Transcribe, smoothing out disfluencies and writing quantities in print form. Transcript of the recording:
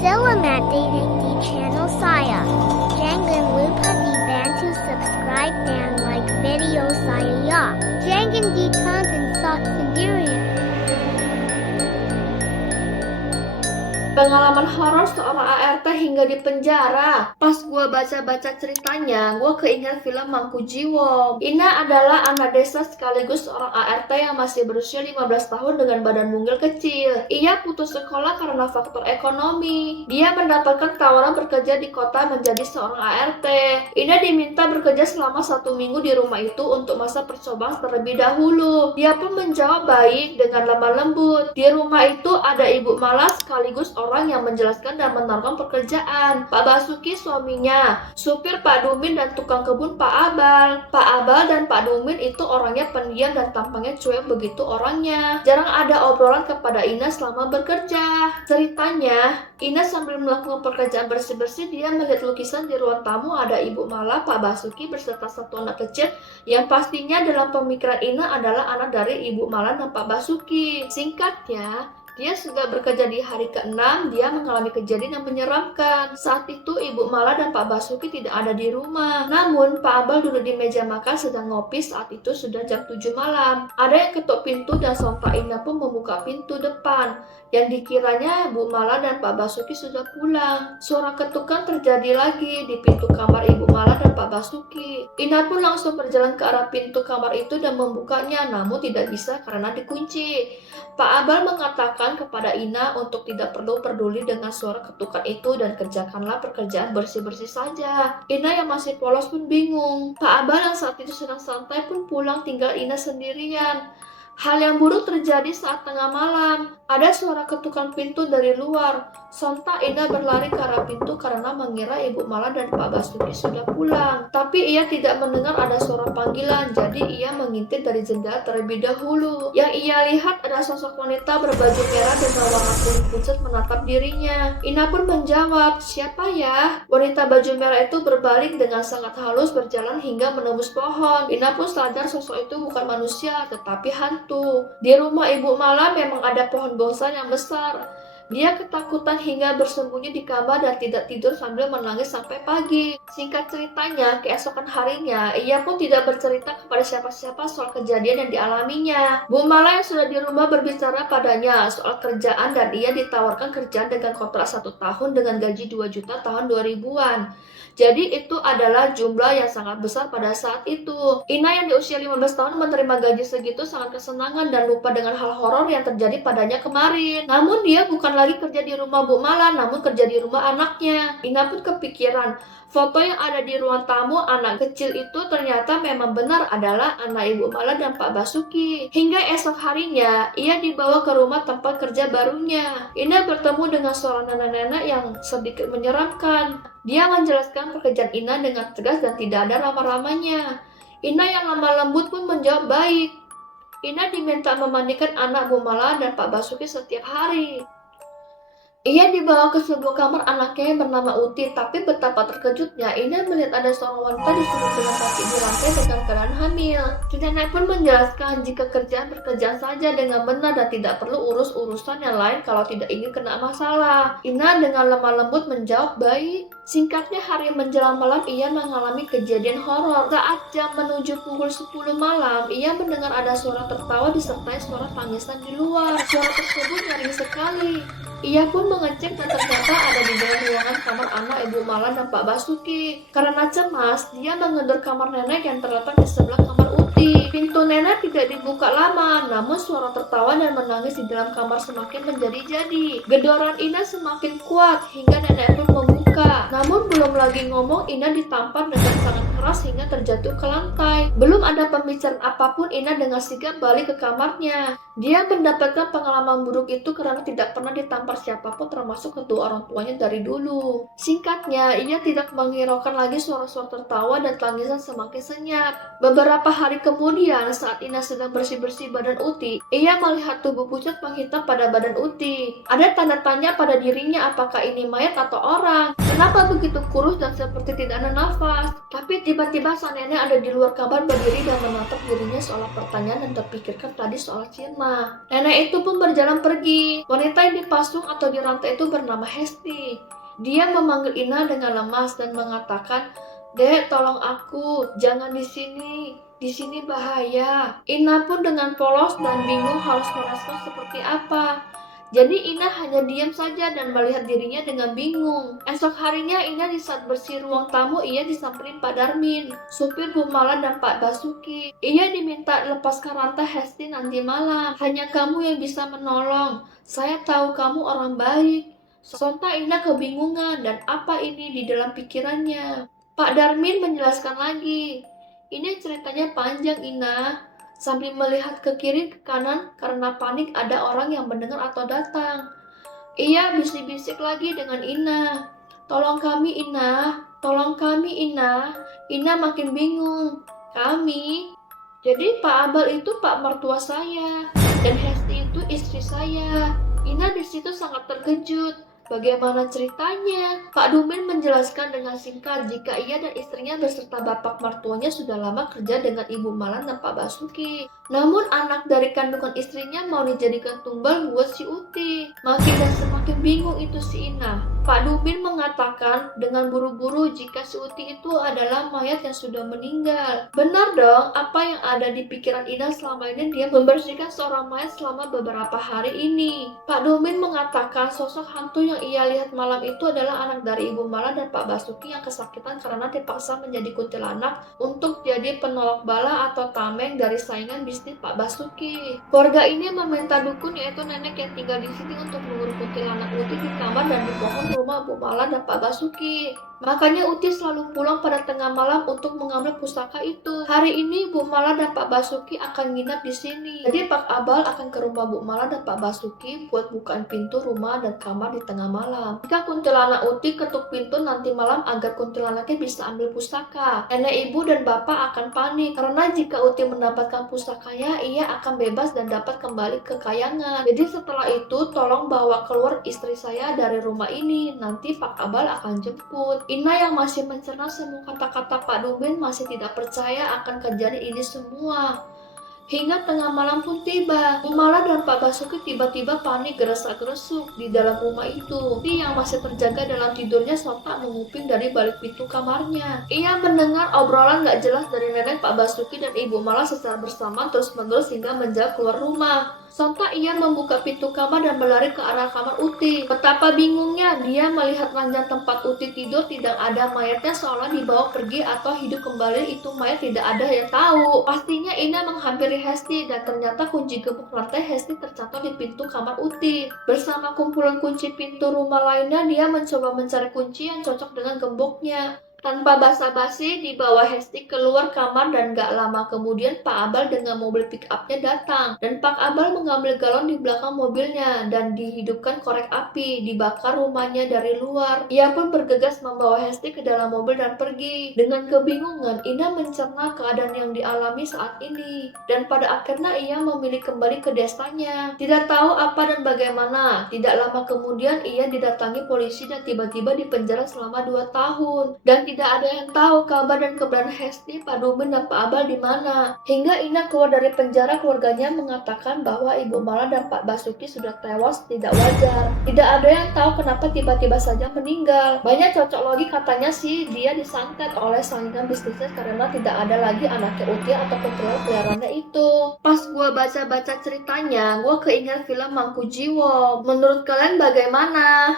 Selamat datang di channel saya. Jangan lupa dibantu subscribe dan like video saya ya. Jangan ditonton saat sendirian. Pengalaman horor seorang ART hingga di penjara. Pas gue baca-baca ceritanya, gue keinget film Mangku Jiwo. Ina adalah anak desa sekaligus seorang ART yang masih berusia 15 tahun dengan badan mungil kecil. Ia putus sekolah karena faktor ekonomi. Dia mendapatkan tawaran bekerja di kota menjadi seorang ART. Ina diminta bekerja selama 1 minggu di rumah itu untuk masa percobaan terlebih dahulu. Dia pun menjawab baik dengan lemah lembut. Di rumah itu ada ibu malas sekaligus orang yang menjelaskan dan menawarkan pekerjaan. Pak Basuki suaminya, supir Pak Dumin dan tukang kebun Pak Abal. Pak Abal dan Pak Dumin itu orangnya pendiam dan tampangnya cuek begitu orangnya. Jarang ada obrolan kepada Ina selama bekerja. Ceritanya, Ina sambil melakukan pekerjaan bersih-bersih, dia melihat lukisan di ruang tamu ada Ibu Mala, Pak Basuki beserta satu anak kecil yang pastinya dalam pemikiran Ina adalah anak dari Ibu Mala dan Pak Basuki. Singkatnya, dia sudah bekerja di hari ke-6, dia mengalami kejadian yang menyeramkan. Saat itu Ibu Mala dan Pak Basuki tidak ada di rumah. Namun Pak Abal duduk di meja makan sedang ngopi. Saat itu sudah jam 7 malam. Ada yang ketuk pintu dan sontak Ina pun membuka pintu depan. Yang dikiranya Bu Mala dan Pak Basuki sudah pulang. Suara ketukan terjadi lagi di pintu kamar Ibu Mala dan Pak Basuki. Ina pun langsung berjalan ke arah pintu kamar itu dan membukanya, namun tidak bisa karena dikunci. Pak Abal mengatakan kepada Ina untuk tidak perlu peduli dengan suara ketukan itu dan kerjakanlah pekerjaan bersih-bersih saja. Ina yang masih polos pun bingung. Pak Abal yang saat itu sedang santai pun pulang, tinggal Ina sendirian. Hal yang buruk terjadi saat tengah malam. Ada suara ketukan pintu dari luar. Sontak Ina berlari ke arah pintu karena mengira Ibu Mala dan Pak Basuki sudah pulang. Tapi ia tidak mendengar ada suara panggilan, jadi ia mengintip dari jendela terlebih dahulu. Yang ia lihat ada sosok wanita berbaju merah dengan warna kuning pucat menatap dirinya. Ina pun menjawab, "Siapa ya?" Wanita baju merah itu berbalik dengan sangat halus berjalan hingga menembus pohon. Ina pun sadar sosok itu bukan manusia, tetapi hantu. Di rumah Ibu Mala memang ada pohon bonsai yang besar. Dia ketakutan hingga bersembunyi di kamar dan tidak tidur sambil menangis sampai pagi. Singkat ceritanya, keesokan harinya, ia pun tidak bercerita kepada siapa-siapa soal kejadian yang dialaminya. Bu Mala yang sudah di rumah berbicara padanya soal kerjaan dan ia ditawarkan kerjaan dengan kontrak 1 tahun dengan gaji 2 juta tahun 2000-an. Jadi itu adalah jumlah yang sangat besar pada saat itu. Ina yang di usia 15 tahun menerima gaji segitu sangat kesenangan dan lupa dengan hal horor yang terjadi padanya kemarin. Namun dia bukan lagi kerja di rumah Bu Mala, namun kerja di rumah anaknya. Ina pun kepikiran, foto yang ada di ruang tamu anak kecil itu ternyata memang benar adalah anak Ibu Mala dan Pak Basuki. Hingga esok harinya, ia dibawa ke rumah tempat kerja barunya. Ina bertemu dengan seorang nenek-nenek yang sedikit menyeramkan. Dia menjelaskan pekerjaan Ina dengan tegas dan tidak ada ramah-ramahnya. Ina yang lemah lembut pun menjawab baik. Ina diminta memandikan anak Bu Mala dan Pak Basuki setiap hari. Ia dibawa ke sebuah kamar anaknya yang bernama Uti, tapi betapa terkejutnya Ina melihat ada seorang wanita disuruh dengan kaki di lantai dengan keadaan hamil. Nenek pun menjelaskan jika pekerjaan saja dengan benar dan tidak perlu urus-urusan yang lain kalau tidak ingin kena masalah. Ina dengan lemah lembut menjawab baik. Singkatnya hari menjelang malam ia mengalami kejadian horor. Saat jam menuju pukul 10 malam, ia mendengar ada suara tertawa disertai suara tangisan di luar. Suara tersebut nyaring sekali. Ia pun mengecek dan ternyata ada di dalam ruangan kamar anak Ibu Mala dan Pak Basuki. Karena cemas, dia menggedor kamar nenek yang terletak di sebelah kamar Uti. Pintu nenek tidak dibuka lama, namun suara tertawa dan menangis di dalam kamar semakin menjadi-jadi. Gedoran Ina semakin kuat hingga nenek pun membuka. Namun belum lagi ngomong, Ina ditampar dengan sangat keras hingga terjatuh ke lantai. Belum ada pembicaraan apapun, Ina dengan sigap balik ke kamarnya. Dia mendapatkan pengalaman buruk itu karena tidak pernah ditampar siapapun termasuk kedua orang tuanya dari dulu. Singkatnya, ia tidak menghiraukan lagi suara-suara tertawa dan tangisan semakin senyap. Beberapa hari kemudian Kemudian saat Ina sedang bersih-bersih badan Uti, ia melihat tubuh pucat menghitam pada badan Uti. Ada tanda tanya pada dirinya apakah ini mayat atau orang. Kenapa begitu kurus dan seperti tidak ada nafas? Tapi tiba-tiba sang nenek ada di luar kamar berdiri dan menatap dirinya seolah pertanyaan dan terpikirkan tadi soal Cina. Nenek itu pun berjalan pergi. Wanita yang dipasung atau dirantai itu bernama Hesti. Dia memanggil Ina dengan lemas dan mengatakan, "Dek, tolong aku, jangan di sini. Di sini bahaya." Ina pun dengan polos dan bingung harus merespon seperti apa. Jadi Ina hanya diam saja dan melihat dirinya dengan bingung. Esok harinya Ina di saat bersih ruang tamu ia disamperin Pak Darmin, supir Bu Mala dan Pak Basuki. Ia diminta lepaskan rantai Hesti nanti malam. Hanya kamu yang bisa menolong. Saya tahu kamu orang baik. Sontak Ina kebingungan dan apa ini di dalam pikirannya. Pak Darmin menjelaskan lagi. Ini ceritanya panjang Ina. Sambil melihat ke kiri ke kanan karena panik ada orang yang mendengar atau datang. Ia bisik-bisik lagi dengan Ina. "Tolong kami Ina, tolong kami Ina." Ina makin bingung. "Kami?" Jadi Pak Abel itu Pak mertua saya dan Hesti itu istri saya. Ina di situ sangat terkejut. Bagaimana ceritanya? Pak Dumin menjelaskan dengan singkat jika ia dan istrinya beserta bapak mertuanya sudah lama kerja dengan Ibu Malan dan Pak Basuki. Namun anak dari kandungan istrinya mau dijadikan tumbal buat si Uti. Makin dan semakin bingung itu si Ina. Pak Dumin mengatakan dengan buru-buru jika si Uti itu adalah mayat yang sudah meninggal. Benar dong, apa yang ada di pikiran Ina selama ini dia membersihkan seorang mayat selama beberapa hari ini. Pak Dumin mengatakan sosok hantu yang ia lihat malam itu adalah anak dari Ibu Mala dan Pak Basuki yang kesakitan karena dipaksa menjadi kuntilanak untuk jadi penolak bala atau tameng dari saingan bisnis Pak Basuki. Keluarga ini meminta dukun yaitu nenek yang tinggal di sini untuk mengurus kuntilanak Uti di kamar dan di pohon rumah Bu Mala dan Pak Basuki. Makanya Uti selalu pulang pada tengah malam untuk mengambil pusaka itu. Hari ini Bu Mala dan Pak Basuki akan nginap di sini. Jadi Pak Abal akan ke rumah Bu Mala dan Pak Basuki buat bukaan pintu rumah dan kamar di tengah malam. Jika kuntilanak Uti ketuk pintu nanti malam agar kuntilanaknya bisa ambil pusaka. Nenek, ibu, dan bapak akan panik karena jika Uti mendapatkan pusakanya, ia akan bebas dan dapat kembali ke kayangan. Jadi setelah itu tolong bawa keluar istri saya dari rumah ini. Nanti Pak Abal akan jemput. Ina yang masih mencerna semua kata-kata Pak Dumin masih tidak percaya akan kejadian ini semua. Hingga tengah malam pun tiba. Bu Mala dan Pak Basuki tiba-tiba panik gerasa-gerusuk di dalam rumah itu. Uti yang masih terjaga dalam tidurnya sontak menguping dari balik pintu kamarnya. Ia mendengar obrolan gak jelas dari nenek Pak Basuki dan Ibu Mala secara bersamaan terus-menerus hingga menjauh keluar rumah. Sontak ia membuka pintu kamar dan berlari ke arah kamar Uti. Betapa bingungnya dia melihat ranjang tempat Uti tidur tidak ada mayatnya seolah dibawa pergi atau hidup kembali. Itu mayat tidak ada yang tahu. Pastinya Ina menghampiri Hesti dan ternyata kunci gembok lantai Hesti tercantol di pintu kamar Uti. Bersama kumpulan kunci pintu rumah lainnya dia mencoba mencari kunci yang cocok dengan gemboknya. Tanpa basa-basi dibawa Hesti keluar kamar dan gak lama kemudian Pak Abal dengan mobil pick-upnya datang. Dan Pak Abal mengambil galon di belakang mobilnya dan dihidupkan korek api, dibakar rumahnya dari luar. Ia pun bergegas membawa Hesti ke dalam mobil dan pergi. Dengan kebingungan, Ina mencerna keadaan yang dialami saat ini. Dan pada akhirnya ia memilih kembali ke desanya. Tidak tahu apa dan bagaimana. Tidak lama kemudian ia didatangi polisi dan tiba-tiba dipenjara selama 2 tahun. Dan tidak ada yang tahu kabar dan keberadaan Hesti, Pak Dumin, dan Pak Abal di mana. Hingga Ina keluar dari penjara, keluarganya mengatakan bahwa Ibu Mala dan Pak Basuki sudah tewas tidak wajar. Tidak ada yang tahu kenapa tiba-tiba saja meninggal. Banyak cocok logi katanya sih dia disantet oleh saingan bisnisnya karena tidak ada lagi anaknya Uti atau kuntilanak peliharaannya itu. Pas gua baca-baca ceritanya, gua keinget film Mangku Jiwo. Menurut kalian bagaimana?